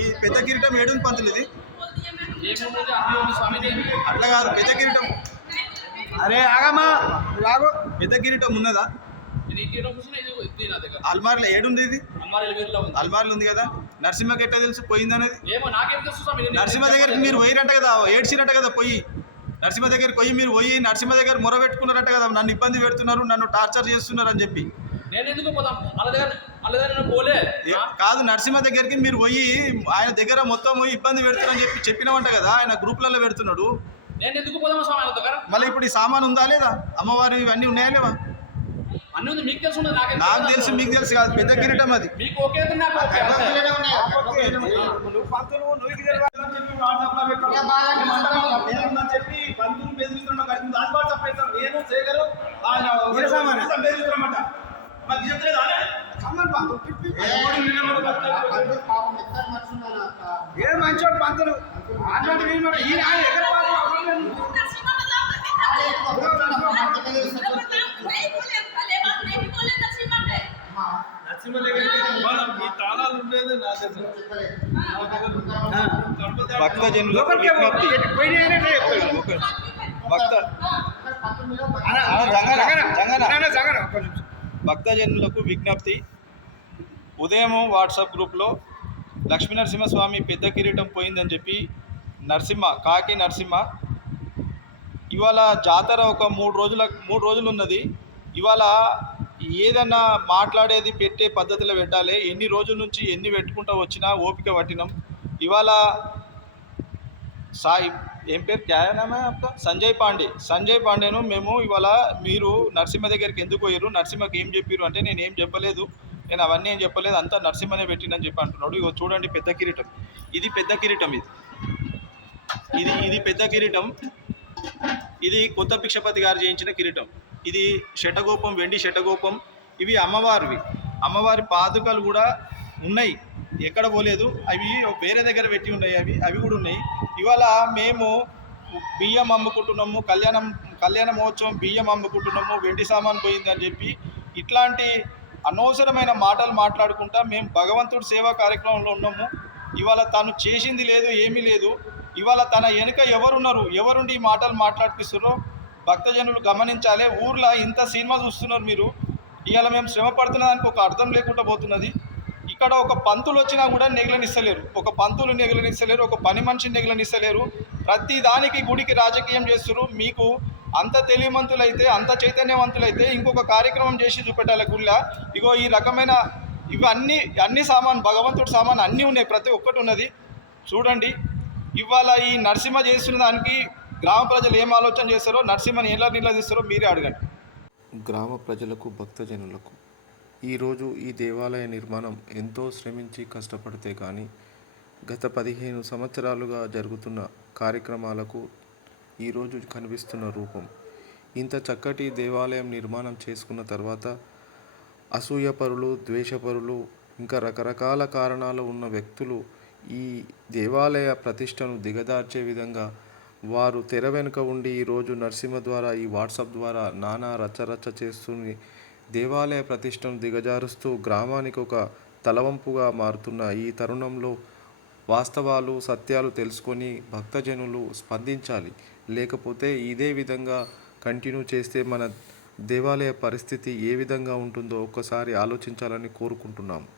ఈ పెద్ద కిరీటం ఏడుంది పంతులు ఇది. అట్లా కాదు పెద్ద కిరీటం. అరే ఆగమ్మా రాగు పెద్ద కిరీటం ఉన్నదా? ఇది అల్మార్లో ఏడుంది ఇది? అల్మార్లు ఉంది కదా. నరసింహకి ఎట్లా తెలుసు? పోయిందనేది? అనేది నరసింహ దగ్గరికి మీరు పోయిరంట కదా ఏడ్చిరట కదా పోయి. నరసింహ దగ్గరికి పోయి మీరు పోయి నరసింహ దగ్గర మొర పెట్టుకున్నారట కదా నన్ను ఇబ్బంది పెడుతున్నారు నన్ను టార్చర్ చేస్తున్నారు అని చెప్పి. నేను ఎందుకు పోతాం? వాళ్ళ దగ్గర వాళ్ళ దగ్గర నేను పోలే కాదు నరసింహ దగ్గరికి మీరు పోయి ఆయన దగ్గర మొత్తం పోయి ఇబ్బంది పెడుతున్నారని చెప్పి చెప్పినవంట కదా ఆయన గ్రూప్లలో పెడుతున్నాడు. నేను ఎందుకు పోదాం స్వామి వాళ్ళ దగ్గర మళ్ళీ ఇప్పుడు ఈ సామాన్ ఉందా లేదా? అమ్మవారి ఇవన్నీ ఉన్నాయా లేవా? అన్ని ఉంది మీకు తెలుసు నాకేం నాకు తెలుసు? మీకు తెలుసు కాదు పెద్ద కిరీటం అది. మీకు ఓకే నాకు చెప్పి పంతులు నేను శేఖరు ఆయన ఏ సామాను? బెదిరిస్తున్నామంట మాకు నిలబడి బతకాలి? ఏ మంచోడు పంతులు? అటువంటి ఈ ఎక్కడ పాపం అవసరం లేదు. భక్తజనులకు విజ్ఞప్తి. ఉదయం వాట్సాప్ గ్రూప్లో లక్ష్మీ నరసింహస్వామి పెద్ద కిరీటం పోయిందని చెప్పి నరసింహ కాకి నరసింహ ఇవాళ జాతర ఒక మూడు రోజుల మూడు రోజులు ఉన్నది. ఇవాళ ఏదన్నా మాట్లాడేది పెట్టే పద్ధతిలో పెట్టాలి. ఎన్ని రోజుల నుంచి ఎన్ని పెట్టుకుంటూ వచ్చినా ఓపిక పట్టినాం. ఇవాళ సాయి ఏం పేరు? క్యానామే అక్క సంజయ్ పాండే. సంజయ్ పాండేను మేము ఇవాళ మీరు నరసింహ దగ్గరికి ఎందుకు పోయారు నరసింహకి ఏం చెప్పారు అంటే నేను ఏం చెప్పలేదు. నేను అవన్నీ ఏం చెప్పలేదు. అంతా నరసింహనే పెట్టినని చెప్పి అంటున్నాడు. ఇగో చూడండి పెద్ద కిరీటం. ఇది పెద్ద కిరీటం ఇది. ఇది ఇది పెద్ద కిరీటం. ఇది కొత్త భిక్షపతి గారు చేయించిన కిరీటం. ఇది శటగోపం వెండి శటగోపం. ఇవి అమ్మవారివి. అమ్మవారి పాదుకలు కూడా ఉన్నాయి. ఎక్కడ పోలేదు. అవి వేరే దగ్గర పెట్టి ఉన్నాయి అవి. అవి కూడా ఉన్నాయి. ఇవాళ మేము బియ్యం అమ్ముకుంటున్నాము కళ్యాణం కళ్యాణ మహోత్సవం బియ్యం అమ్ముకుంటున్నాము వెండి సామాన్ పోయిందని చెప్పి ఇట్లాంటి అనవసరమైన మాటలు మాట్లాడుకుంటా మేము భగవంతుడి సేవా కార్యక్రమంలో ఉన్నాము. ఇవాళ తను చేసింది లేదు ఏమీ లేదు. ఇవాళ తన వెనుక ఎవరున్నారు? ఎవరుండి ఈ మాటలు మాట్లాడిపిస్తున్నారో భక్తజనులు గమనించాలి. ఊర్లో ఇంత సినిమా చూస్తున్నారు మీరు. ఇవాళ మేము శ్రమ పడుతున్న దానికి ఒక అర్థం లేకుండా పోతున్నది. ఇక్కడ ఒక పంతులు వచ్చినా కూడా నెగలనిస్తలేరు. ఒక పంతులు నెగలనిస్తలేరు ఒక పని మనిషి నెగలనిస్తలేరు. ప్రతి దానికి గుడికి రాజకీయం చేస్తున్నారు మీకు అంత తెలివిమంతులైతే అంత చైతన్యవంతులైతే ఇంకొక కార్యక్రమం చేసి చూపెట్టాలి గుళ్ళ. ఇగో ఈ రకమైన ఇవి అన్ని అన్ని సామాన్ భగవంతుడి సామాన్ అన్నీ ఉన్నాయి. ప్రతి ఒక్కటి ఉన్నది. చూడండి. ఇవాళ ఈ నరసింహ చేస్తున్న దానికి గ్రామ ప్రజలు ఏం ఆలోచన చేస్తారో నరసింహని ఎలా నిలదీస్తారో మీరే అడగండి. గ్రామ ప్రజలకు భక్తజనులకు ఈరోజు ఈ దేవాలయ నిర్మాణం ఎంతో శ్రమించి కష్టపడితే కానీ గత పదిహేను సంవత్సరాలుగా జరుగుతున్న కార్యక్రమాలకు ఈరోజు కనిపిస్తున్న రూపం. ఇంత చక్కటి దేవాలయం నిర్మాణం చేసుకున్న తర్వాత అసూయపరులు ద్వేషపరులు ఇంకా రకరకాల కారణాలు ఉన్న వ్యక్తులు ఈ దేవాలయ ప్రతిష్టను దిగదార్చే విధంగా వారు తెర వెనుక ఉండి ఈరోజు నరసింహ ద్వారా ఈ వాట్సాప్ ద్వారా నానా రచ్చరచ్చ చేస్తుంది దేవాలయ ప్రతిష్టను దిగజారుస్తూ గ్రామానికి ఒక తలవంపుగా మారుతున్న ఈ తరుణంలో వాస్తవాలు సత్యాలు తెలుసుకొని భక్తజనులు స్పందించాలి. లేకపోతే ఇదే విధంగా కంటిన్యూ చేస్తే మన దేవాలయ పరిస్థితి ఏ విధంగా ఉంటుందో ఒక్కసారి ఆలోచించాలని కోరుకుంటున్నాము.